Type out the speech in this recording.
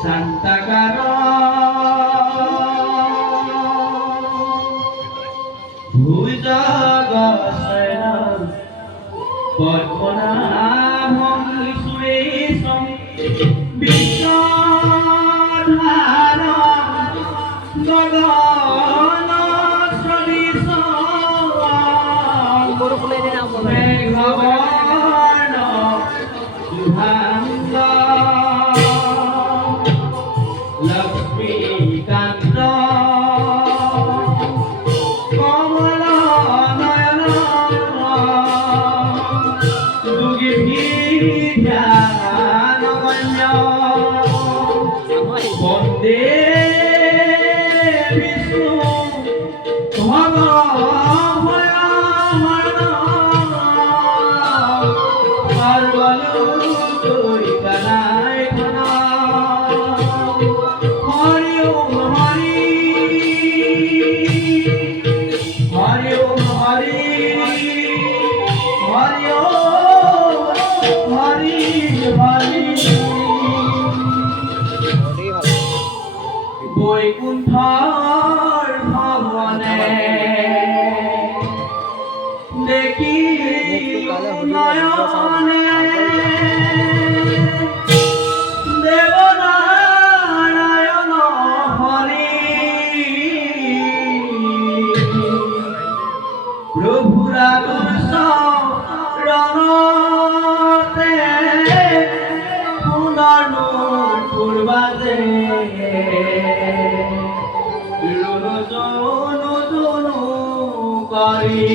Santa Caro Hujaga Sainam Padmanabham Suresam Vishwadharam Gagana Sradisam Meghavarna Shubhanga Lakshmi Kanta Kamala Nayana Dugi Bhidya Navanya Bonde Vishnu Bhagavaya Mana Parvalu Turikanai Kana Hari Om Hari Hari Om Hari Hari Om Hari Hari বৈকুণ্ঠর ভবনে দেখি নয়নে দেবনারায়ণ হরি প্রভুরা রণতে পুনর্নূর বাজে রুনু জনু করি